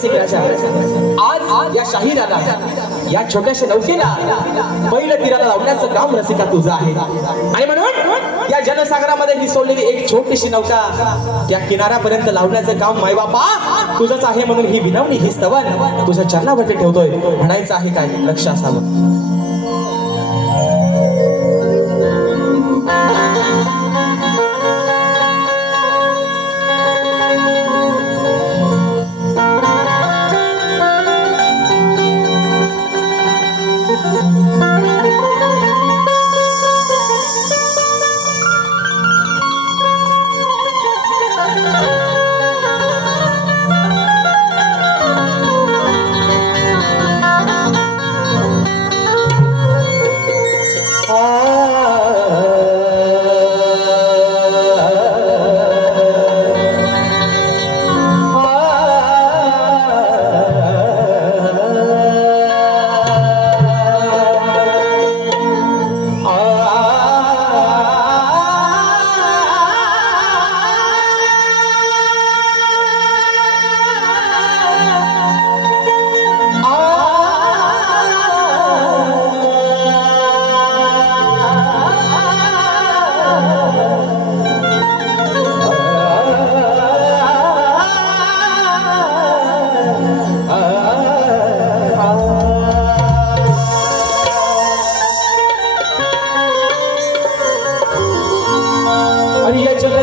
रसिक राजा, आज या शाहिराला, या छोट्याशा नौकेला पहिलं तीराला लावण्याचं काम रसिका तुझं आहे. आणि म्हणून या जनसागरामध्ये ही सोडलेली एक छोटीशी नौका त्या किनाऱ्यापर्यंत लावण्याचं काम मायबापा तुझंच आहे. म्हणून ही विनवणी, ही स्तवन तुझ्या चरणावरती ठेवतोय. म्हणायचं आहे काय, लक्ष असावं.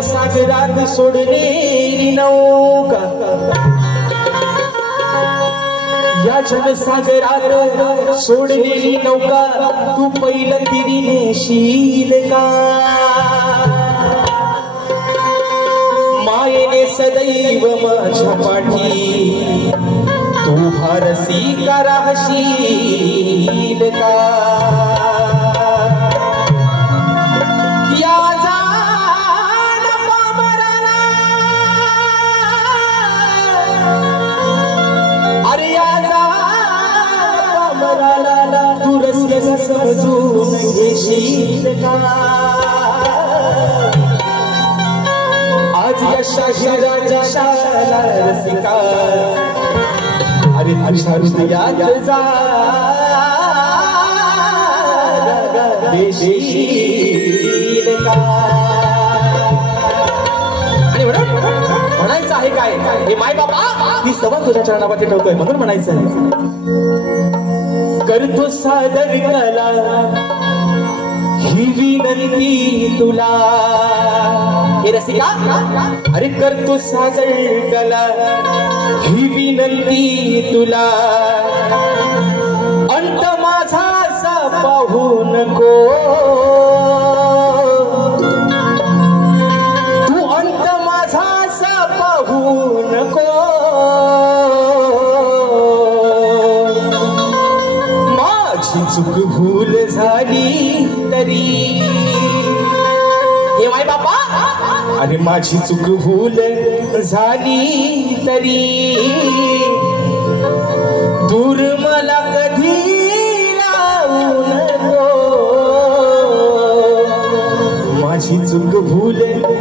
सागरात सोडलेली नौका, या जनसागरात सोडलेली नौका तू पहिलं तिरी नेशील का? मायेने सदैव माझ्या पाठी तू भारसी का राहशील का? समजून घेशील का? आज या शाहिराच्या शाला रसिका, अरे तुझ्या हृदयात जा देशील का? आणि म्हणायचं आहे काय, हे माय बाबा ही सवय तुझ्या चरणावरती ठेवतोय. म्हणून म्हणायचं करतो सादर कला ही विनंती तुला. हे रसिका, अरे करतो सादर कला ही विनंती तुला. अंत माझा असा पाहू नको, तू अंत माझा असा पाहू नको. चूक भूल झाली तरी, हे माय बापा, अरे माझी चूक भूल झाली तरी दूर मला कधी लावू नको. माझी चूक भूल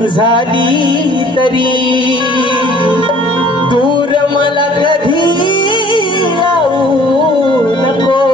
झाली तरी दूर मला कधी लावू नको.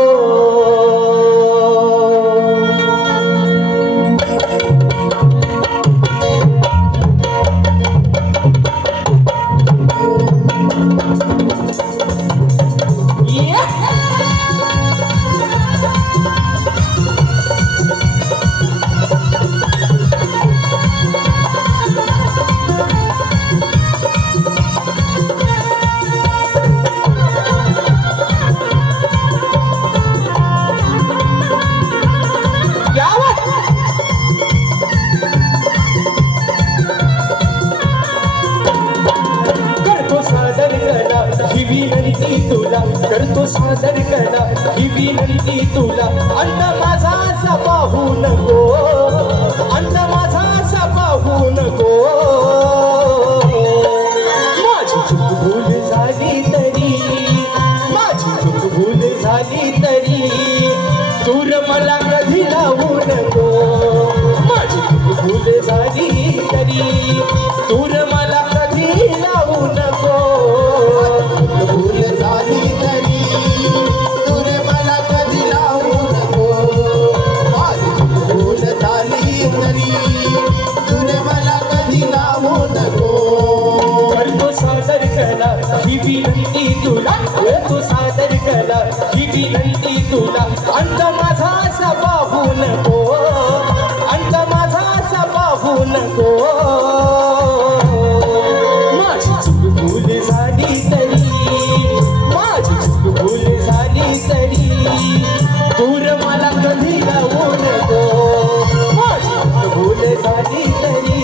करतो सादर कला ही विनंती तुला. अंत माझा असा पाहू नको, अंत माझा असा पाहू नको. माझी चूक भूल झाली तरी, माझी चूक भूल झाली तरी दूर मला कधी लावू नको. माझी चूक भूल झाली तरी दूर मला कधी लावू नको. कधी लावू नको माझी भूल झाली तरी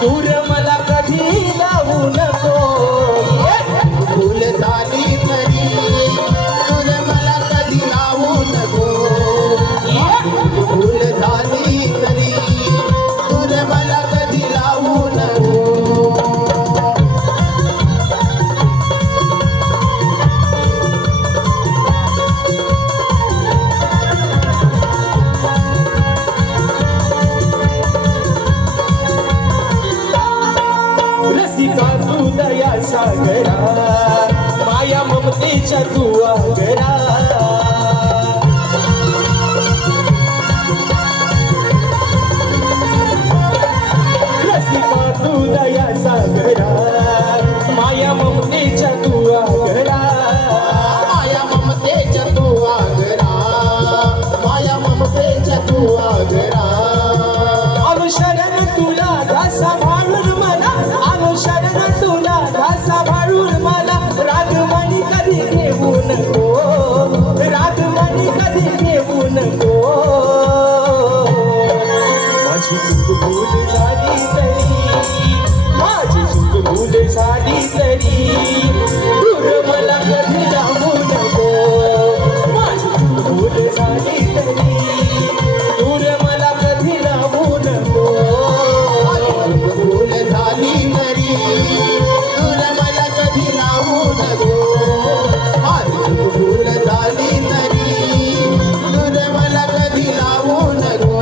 दूर मला कधी लावू नको भूल झाली तरी दूर मला कधी लावू नको भूल झाली तरी दूर मला कधी लावू नको रसिका तू दया सागरा माया ममतेच्या तू आगरा रसिका तू दया सागरा माया ममतेच्या तू आगरा माया ममतेच्या तू आगरा माया ममतेच्या तू आगरा अनुशरण तुला घासा भाळून मला अनुशरण तुला घासा भाळून मला रागमणी कधी घेऊ नको रागमणी कधी घेऊ नको माझी चूक भूल झाली तरी माझी चूक भूल झाली तरी दूर मला कधी लावू नको माझी चूक भूल झाली तरी दूर मला कधी लावू नको भूल झाली तरी दूर मला कधी लावू नको भूल झाली तरी दूर मला कधी लावू नको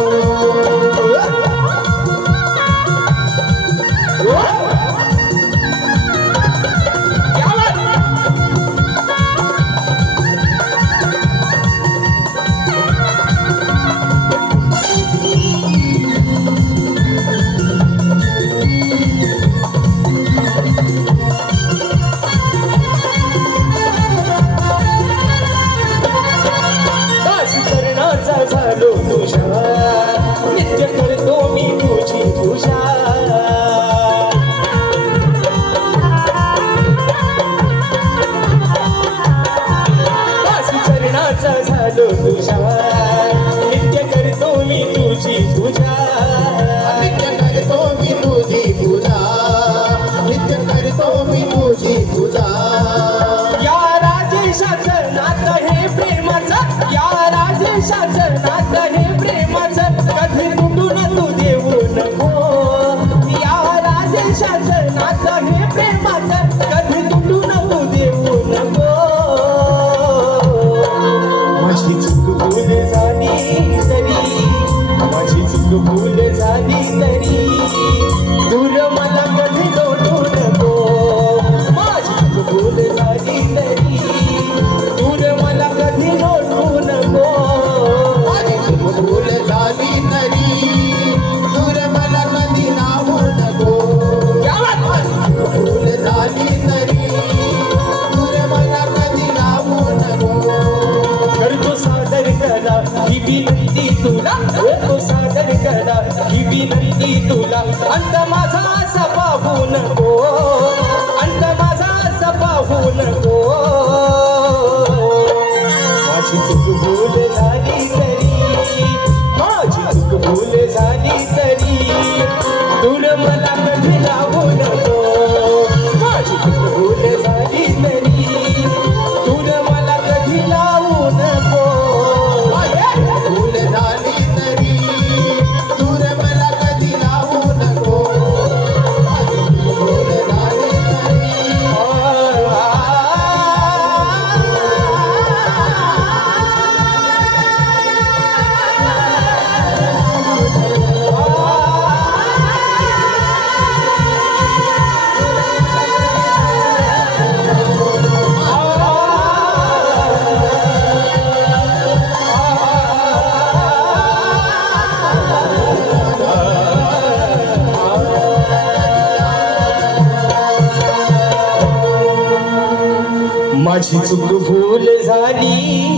झालो तुझ्या नित्य करतो मी तुझी पूजा चरणाचा झालो तुझ्या नित्य करतो मी तुझी पूजा नित्य करतो मी तुझी पूजा नित्य करतो मी तुझी पूजा या राजेशाचं नातं हे प्रेमाचं या राजेशाचं नातं हे प्रेमाचं कधी तुटून तू देऊ नको या राजेशाचं नातं हे प्रेमाचं कधी तुटून तू देऊ नको माझी चूक भूल झाली तरी माझी चूक भूल झाली तरी दूर मला कधी लोटू नको माझी चूक भूल झाली तरी दूर मला कधी लोटू नको भूल झाली तरी दूर मला कधी लावू नको भूल झाली तरी दूर मला कधी लावू नको करतो सादर करा ही विनंती तुला करतो सादर करा ही विनंती तुला अंत माझा असा पाहू नको अंत माझा असा पाहू नको माझी चूक भूल झाली तरी माझी चूक भूल झाली तरी दूर मला कधी लावू नको माझी चूक भूल झाली तरी दूर मला कधी लावू नको भूल झाली तरी दूर मला कधी लावू नको भूल झाली तरी माझी चूक भूल झाली